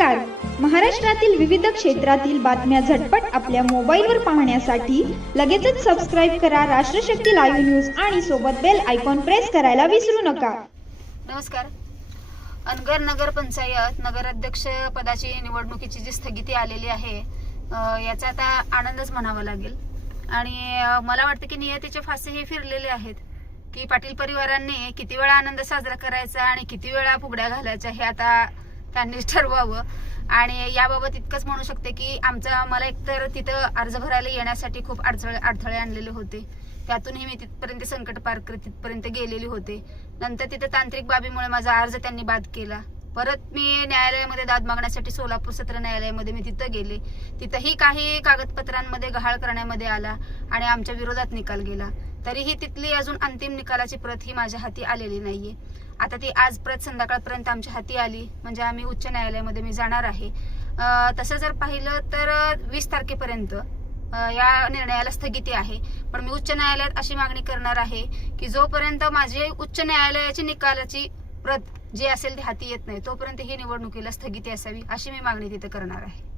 नमस्कार. महाराष्ट्रातील विविध क्षेत्रातील बातम्या झटपट आपल्या मोबाईलवर पाहण्यासाठी लगेचच सबस्क्राईब करा राष्ट्रशक्ती लाईव्ह न्यूज आणि सोबत बेल आयकॉन प्रेस करायला विसरू नका. नमस्कार. अनगर नगर पंचायत नगराध्यक्ष पदाची निवडणुकीची जी स्थगिती आलेली आहे याचा आता आनंदच म्हणावा लागेल. आणि मला वाटतं की नियतीचे फासे हे फिरलेले आहेत की पाटील परिवारांनी किती वेळा आनंद साजरा करायचा आणि किती वेळा फुगड्या घालायच्या हे आता त्यांनीच ठरवावं. आणि याबाबत इतकंच म्हणू शकते की मला एकतर तिथं अर्ज भरायला येण्यासाठी खूप अडथळे आणलेले होते. त्यातूनही मी तिथपर्यंत संकट पार करत तिथपर्यंत गेलेली होते. नंतर तिथं तांत्रिक बाबीमुळे माझा अर्ज त्यांनी बाद केला. परत मी न्यायालयामध्ये दाद मागण्यासाठी सोलापूर सत्र न्यायालयामध्ये मी तिथं गेले. तिथंही काही कागदपत्रांमध्ये गहाळ करण्यामध्ये आला आणि आमच्या विरोधात निकाल गेला. तरीही तिथली अजून अंतिम निकालाची प्रत ही माझ्या हाती आलेली नाहीये. आता ती आज प्रत संध्याकाळपर्यंत आमच्या हाती आली म्हणजे आम्ही उच्च न्यायालयामध्ये मी जाणार आहे. तसं जर पाहिलं तर 20 तारखेपर्यंत या निर्णयाला स्थगिती आहे. पण मी उच्च न्यायालयात अशी मागणी करणार आहे की जोपर्यंत माझे उच्च न्यायालयाची निकालाची प्रत जी असेल ती हाती येत नाही तोपर्यंत ही निवडणुकीला स्थगिती असावी अशी मी मागणी तिथे करणार आहे.